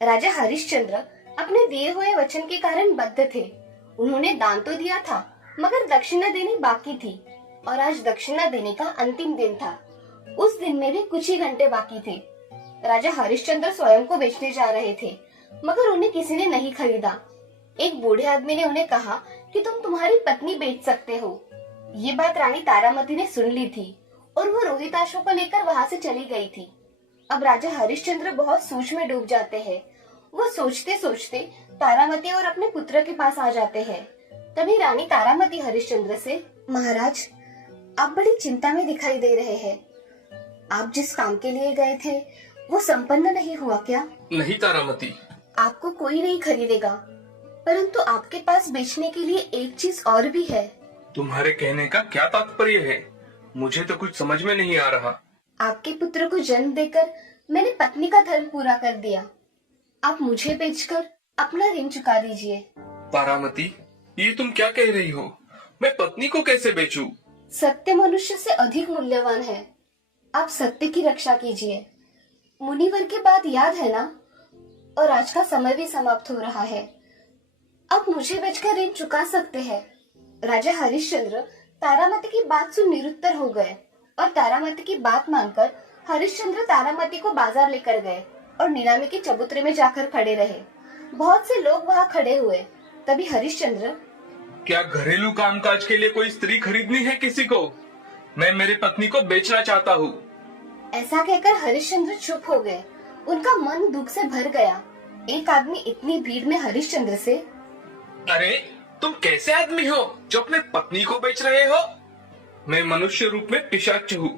राजा हरिश्चंद्र अपने दिए हुए वचन के कारण बद्ध थे। उन्होंने दान तो दिया था, मगर दक्षिणा देनी बाकी थी और आज दक्षिणा देने का अंतिम दिन था। उस दिन में भी कुछ ही घंटे बाकी थे। राजा हरिश्चंद्र स्वयं को बेचने जा रहे थे, मगर उन्हें किसी ने नहीं खरीदा। एक बूढ़े आदमी ने उन्हें कहा कि तुम तुम्हारी पत्नी बेच सकते हो। ये बात रानी तारामती ने सुन ली थी और वो रोहिताश्व को लेकर वहाँ से चली गई थी। अब राजा हरिश्चंद्र बहुत सोच में डूब जाते हैं। वो सोचते सोचते तारामती और अपने पुत्र के पास आ जाते हैं। तभी रानी तारामती हरिश्चंद्र से, महाराज, आप बड़ी चिंता में दिखाई दे रहे हैं। आप जिस काम के लिए गए थे वो संपन्न नहीं हुआ क्या? नहीं तारामती। आपको कोई नहीं खरीदेगा, परंतु आपके पास बेचने के लिए एक चीज और भी है। तुम्हारे कहने का क्या तात्पर्य है? मुझे तो कुछ समझ में नहीं आ रहा। आपके पुत्र को जन्म देकर मैंने पत्नी का धर्म पूरा कर दिया। आप मुझे बेचकर अपना ऋण चुका दीजिए। तारामती, ये तुम क्या कह रही हो? मैं पत्नी को कैसे बेचूं? सत्य मनुष्य से अधिक मूल्यवान है। आप सत्य की रक्षा कीजिए। मुनिवर की बात याद है ना? और आज का समय भी समाप्त हो रहा है। अब मुझे बेचकर ऋण चुका सकते हैं। राजा हरिश्चंद्र तारामती की बात सुन निरुत्तर हो गए और तारामती की बात मानकर हरिश्चंद्र तारामती को बाजार लेकर गए और नीलामी के चबूतरे में जाकर खड़े रहे। बहुत से लोग वहाँ खड़े हुए। तभी हरिश्चंद्र, क्या घरेलू कामकाज के लिए कोई स्त्री खरीदनी है किसी को? मैं मेरी पत्नी को बेचना चाहता हूँ। ऐसा कहकर हरिश्चंद्र चुप हो गए। उनका मन दुख से भर गया। एक आदमी इतनी भीड़ में हरिश्चंद्र से, अरे तुम कैसे आदमी हो जो अपने पत्नी को बेच रहे हो? मैं मनुष्य रूप में पिशाच हूँ।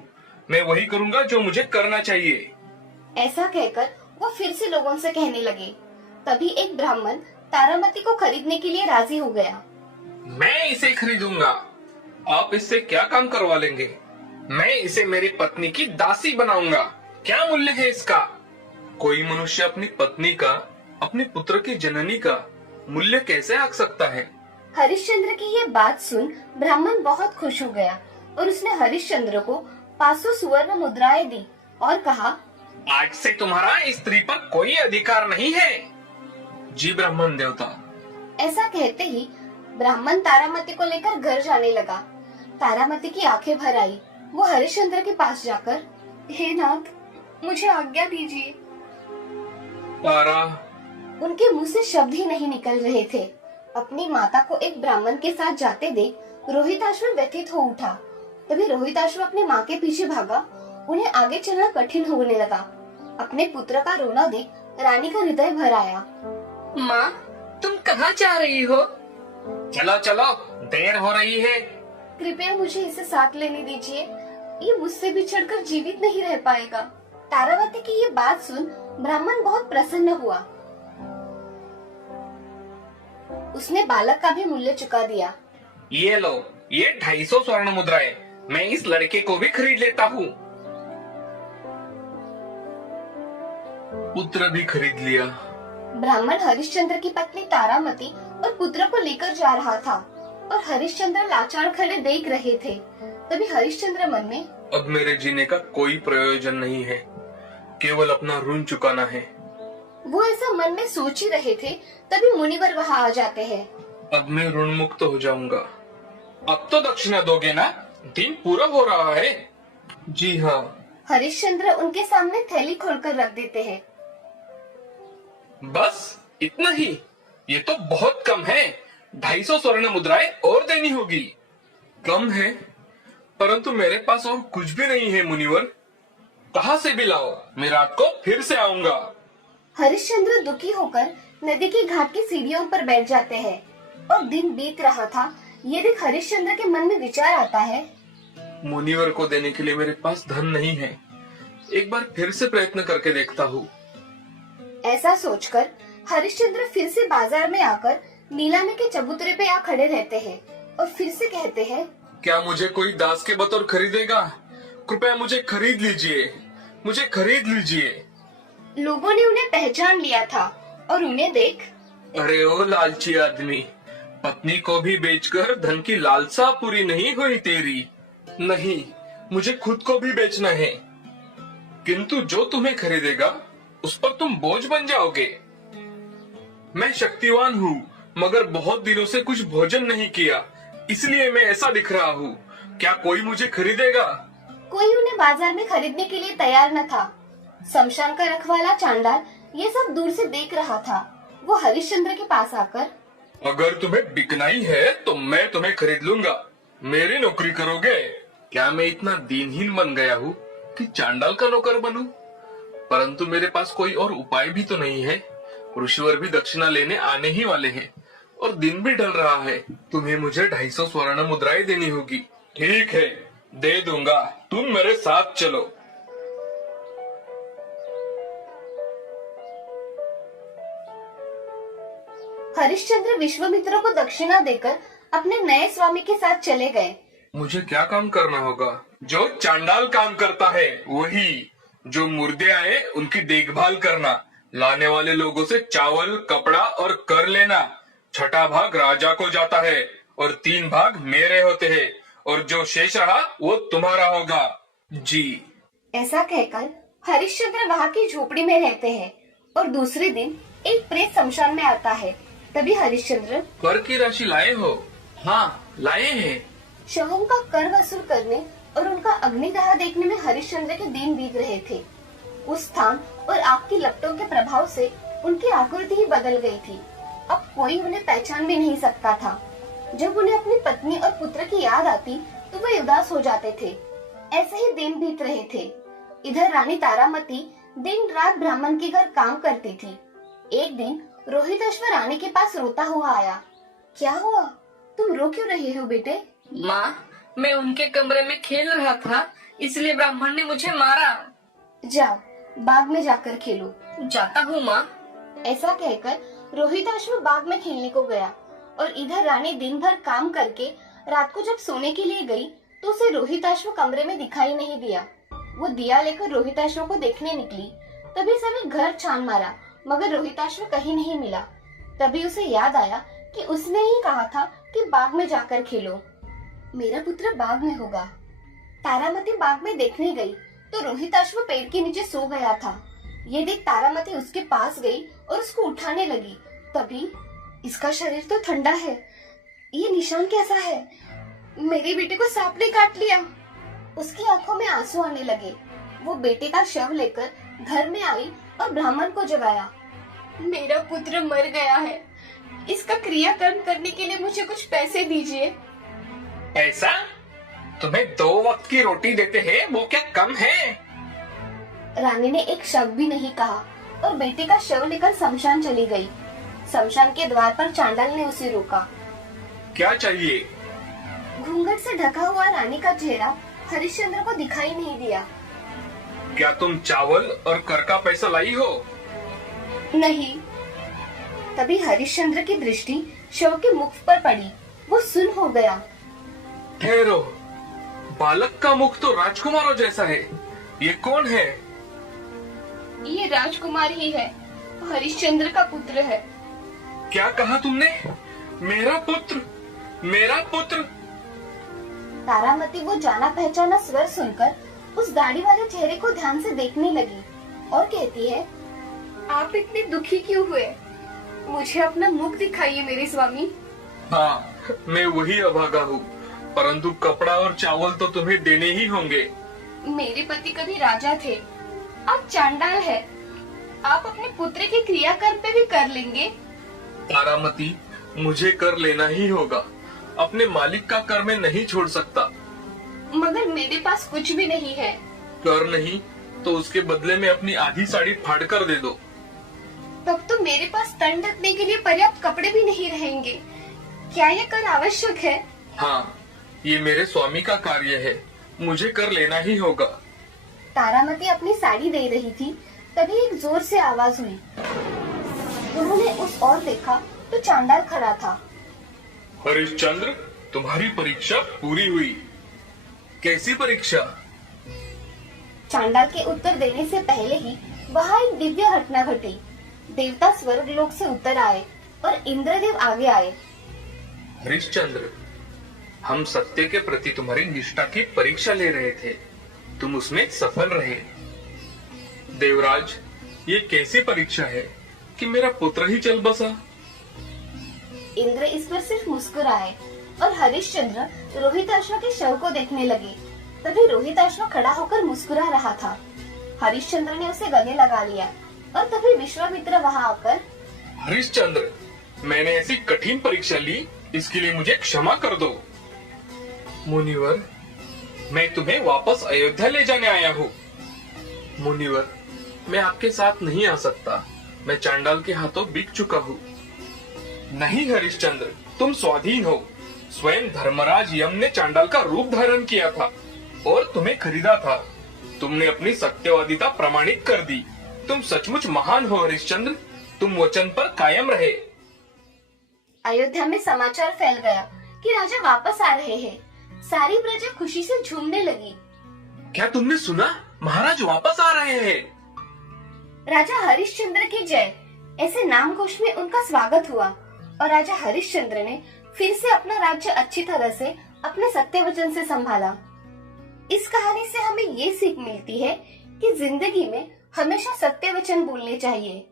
मैं वही करूँगा जो मुझे करना चाहिए। ऐसा कहकर वो फिर से लोगों से कहने लगे। तभी एक ब्राह्मण तारामती को खरीदने के लिए राजी हो गया। मैं इसे खरीदूंगा। आप इससे क्या काम करवा लेंगे? मैं इसे मेरी पत्नी की दासी बनाऊंगा। क्या मूल्य है इसका? कोई मनुष्य अपनी पत्नी का, अपने पुत्र की जननी का मूल्य कैसे आंक सकता है? हरिश्चंद्र की ये बात सुन ब्राह्मण बहुत खुश हो गया और उसने हरिश्चंद्र को 500 सुवर्ण मुद्राएं दी और कहा, आज से तुम्हारा इस स्त्री पर कोई अधिकार नहीं है। जी ब्राह्मण देवता। ऐसा कहते ही ब्राह्मण तारामती को लेकर घर जाने लगा। तारामती की आंखें भर आई। वो हरिश्चंद्र के पास जाकर, हे नाथ, मुझे आज्ञा दीजिए। तारा। उनके मुंह से शब्द ही नहीं निकल रहे थे। अपनी माता को एक ब्राह्मण के साथ जाते देख रोहिताश्व व्यथित हो उठा। तभी रोहिताश्व अपनी माँ के पीछे भागा। उन्हें आगे चलना कठिन होने लगा। अपने पुत्र का रोना देख रानी का हृदय भर आया। माँ, तुम कहाँ जा रही हो? चलो चलो, देर हो रही है। कृपया मुझे इसे साथ लेने दीजिए। ये मुझसे बिछड़कर जीवित नहीं रह पाएगा। तारावती की ये बात सुन ब्राह्मण बहुत प्रसन्न हुआ। उसने बालक का भी मूल्य चुका दिया। ये लो, ये 250 स्वर्ण मुद्राएं। मैं इस लड़के को भी खरीद लेता हूँ। पुत्र भी खरीद लिया। ब्राह्मण हरिश्चंद्र की पत्नी तारामती और पुत्र को लेकर जा रहा था और हरिश्चंद्र लाचार खड़े देख रहे थे। तभी हरिश्चंद्र मन में, अब मेरे जीने का कोई प्रयोजन नहीं है, केवल अपना ऋण चुकाना है। वो ऐसा मन में सोच ही रहे थे। तभी मुनिवर वहाँ आ जाते हैं। अब मैं ऋण मुक्त हो जाऊंगा। अब तो दक्षिणा दोगे ना? दिन पूरा हो रहा है। जी हाँ। हरिश्चंद्र उनके सामने थैली खोलकर रख देते हैं। बस इतना ही? ये तो बहुत कम है। 250 स्वर्ण मुद्राएं और देनी होगी। कम है, परंतु मेरे पास और कुछ भी नहीं है मुनिवर। कहाँ से भी लाओ, मैं रात को फिर से आऊंगा। हरिश्चंद्र दुखी होकर नदी के घाट की सीढ़ियों पर बैठ जाते हैं और दिन बीत रहा था। ये देख हरिश्चंद्र के मन में विचार आता है, मुनिवर को देने के लिए मेरे पास धन नहीं है। एक बार फिर से प्रयत्न करके देखता हूँ। ऐसा सोचकर हरिश्चंद्र फिर से बाजार में आकर नीलामी के चबूतरे पे आ खड़े रहते हैं और फिर से कहते हैं, क्या मुझे कोई दास के बतौर खरीदेगा? कृपया मुझे खरीद लीजिए, मुझे खरीद लीजिए। लोगों ने उन्हें पहचान लिया था और उन्हें देख, अरे ओ लालची आदमी, पत्नी को भी बेचकर धन की लालसा पूरी नहीं हुई तेरी। नहीं, मुझे खुद को भी बेचना है, किंतु जो तुम्हें खरीदेगा उस पर तुम बोझ बन जाओगे। मैं शक्तिवान हूँ, मगर बहुत दिनों से कुछ भोजन नहीं किया, इसलिए मैं ऐसा दिख रहा हूँ। क्या कोई मुझे खरीदेगा? कोई उन्हें बाजार में खरीदने के लिए तैयार न था। शमशान का रखवाला चांडाल ये सब दूर से देख रहा था। वो हरिश्चंद्र के पास आकर, अगर तुम्हें बिकना ही है तो मैं तुम्हें खरीद लूंगा। मेरी नौकरी करोगे? क्या मैं इतना दीनहीन बन गया हूँ कि चांडाल का नौकर बनूं? परंतु मेरे पास कोई और उपाय भी तो नहीं है। ऋषिवर भी दक्षिणा लेने आने ही वाले हैं और दिन भी ढल रहा है। तुम्हें मुझे 250 स्वर्ण मुद्राएं देनी होगी। ठीक है, दे दूंगा, तुम मेरे साथ चलो। हरिश्चंद्र विश्वामित्र को दक्षिणा देकर अपने नए स्वामी के साथ चले गए। मुझे क्या काम करना होगा? जो चांडाल काम करता है वही। जो मुर्दे आए उनकी देखभाल करना, लाने वाले लोगों से चावल, कपड़ा और कर लेना। 6ठा भाग राजा को जाता है और 3 भाग मेरे होते हैं, और जो शेष रहा वो तुम्हारा होगा। जी। ऐसा कहकर हरिश्चंद्र वहाँ की झोपड़ी में रहते हैं और दूसरे दिन एक प्रेत शमशान में आता है। तभी हरिश्चंद्र, कर की राशि लाए हो? हाँ, लाए हैं। शवों का कर वसूल करने और उनका अग्निदाह देखने में हरिश्चंद्र के दिन बीत रहे थे। उस स्थान और आग की लपटों के प्रभाव से उनकी आकृति ही बदल गई थी। अब कोई उन्हें पहचान भी नहीं सकता था। जब उन्हें अपनी पत्नी और पुत्र की याद आती तो वे उदास हो जाते थे। ऐसे ही दिन बीत रहे थे। इधर रानी तारामती दिन रात ब्राह्मण के घर काम करती थी। एक दिन रोहिताश्व रानी के पास रोता हुआ आया। क्या हुआ? तुम रो क्यों रहे हो बेटे? माँ, मैं उनके कमरे में खेल रहा था, इसलिए ब्राह्मण ने मुझे मारा। जाओ, बाग में जाकर खेलो। जाता हूँ माँ। ऐसा कहकर रोहिताश्व बाग में खेलने को गया और इधर रानी दिन भर काम करके रात को जब सोने के लिए गई तो उसे रोहिताश्व कमरे में दिखाई नहीं दिया। वो दिया लेकर रोहिताश्व को देखने निकली। तभी सभी घर छान मारा, मगर रोहिताश्व कहीं नहीं मिला। तभी उसे याद आया कि उसने ही कहा था कि बाग में जाकर खेलो। मेरा पुत्र बाग में होगा। तारामती बाग में देखने गई तो रोहिताश्व पेड़ के नीचे सो गया था। ये देख तारामती उसके पास गई और उसको उठाने लगी। तभी, इसका शरीर तो ठंडा है, ये निशान कैसा है? मेरे बेटे को सांप ने काट लिया। उसकी आंखों में आंसू आने लगे। वो बेटे का शव लेकर घर में आई और ब्राह्मण को जगाया। मेरा पुत्र मर गया है, इसका क्रियाकर्म करने के लिए मुझे कुछ पैसे दीजिए। ऐसा? तुम्हें 2 वक्त की रोटी देते हैं, वो क्या कम है? रानी ने एक शब्द भी नहीं कहा और बेटे का शव लेकर शमशान चली गई। शमशान के द्वार पर चांडाल ने उसे रोका। क्या चाहिए? घूंघट से ढका हुआ रानी का चेहरा हरिश्चंद्र को दिखाई नहीं दिया। क्या तुम चावल और कर का पैसा लाई हो? नहीं। तभी हरिश्चंद्र की दृष्टि शव के मुख पर पड़ी। वो सुन्न हो गया। ठहरो, बालक का मुख तो राजकुमारों जैसा है। ये कौन है? ये राजकुमार ही है, हरिश्चंद्र का पुत्र है। क्या कहा तुमने? मेरा पुत्र? मेरा पुत्र? तारामती वो जाना पहचाना स्वर सुनकर उस दाढ़ी वाले चेहरे को ध्यान से देखने लगी और कहती है, आप इतने दुखी क्यों हुए? मुझे अपना मुख दिखाइए मेरे स्वामी। हाँ, मैं वही अभागा हूँ, परंतु कपड़ा और चावल तो तुम्हें देने ही होंगे। मेरे पति कभी राजा थे, आप चांडाल है। आप अपने पुत्र की क्रियाकर्म पे भी कर लेंगे। तारामती, मुझे कर लेना ही होगा। अपने मालिक का कर मैं नहीं छोड़ सकता। मगर मेरे पास कुछ भी नहीं है। कर नहीं तो उसके बदले में अपनी आधी साड़ी फाड़ कर दे दो। तब तो मेरे पास तन ढकने के लिए पर्याप्त कपड़े भी नहीं रहेंगे। क्या ये कर आवश्यक है? हाँ, ये मेरे स्वामी का कार्य है, मुझे कर लेना ही होगा। तारामती अपनी साड़ी दे रही थी, तभी एक जोर से आवाज हुई। उन्होंने उस ओर देखा तो चांडाल खड़ा था। हरिश्चंद्र, तुम्हारी परीक्षा पूरी हुई। कैसी परीक्षा? चांडाल के उत्तर देने से पहले ही वहाँ एक दिव्य घटना घटी। देवता स्वर्ग लोक से उतर आए और इंद्रदेव आगे आए। हरिश्चंद्र, हम सत्य के प्रति तुम्हारी निष्ठा की परीक्षा ले रहे थे, तुम उसमें सफल रहे। देवराज, ये कैसी परीक्षा है? कि मेरा पुत्र ही चल बसा। इंद्र इस पर सिर्फ मुस्कुराए और हरिश्चंद्र रोहिताश्व के शव को देखने लगे। तभी रोहिताश्व खड़ा होकर मुस्कुरा रहा था। हरिश्चंद्र ने उसे गले लगा लिया और तभी विश्वामित्र वहां आकर, हरिश्चंद्र, मैंने ऐसी कठिन परीक्षा ली, इसके लिए मुझे क्षमा कर दो। मुनिवर, मैं तुम्हें वापस अयोध्या ले जाने आया हूँ। मुनिवर, मैं आपके साथ नहीं आ सकता, मैं चांडाल के हाथों बिक चुका हूँ। नहीं हरिश्चंद्र, तुम स्वाधीन हो। स्वयं धर्मराज यम ने चांडाल का रूप धारण किया था और तुम्हें खरीदा था। तुमने अपनी सत्यवादिता प्रमाणित कर दी। तुम सचमुच महान हो हरिश्चंद्र, तुम वचन पर कायम रहे। अयोध्या में समाचार फैल गया कि राजा वापस आ रहे हैं। सारी प्रजा खुशी से झूमने लगी। क्या तुमने सुना? महाराज वापस आ रहे हैं। राजा हरिश्चंद्र की जय, ऐसे नामघोष में उनका स्वागत हुआ और राजा हरिश्चंद्र ने फिर से अपना राज्य अच्छी तरह से अपने सत्य वचन से संभाला। इस कहानी से हमें ये सीख मिलती है कि जिंदगी में हमेशा सत्य वचन बोलने चाहिए।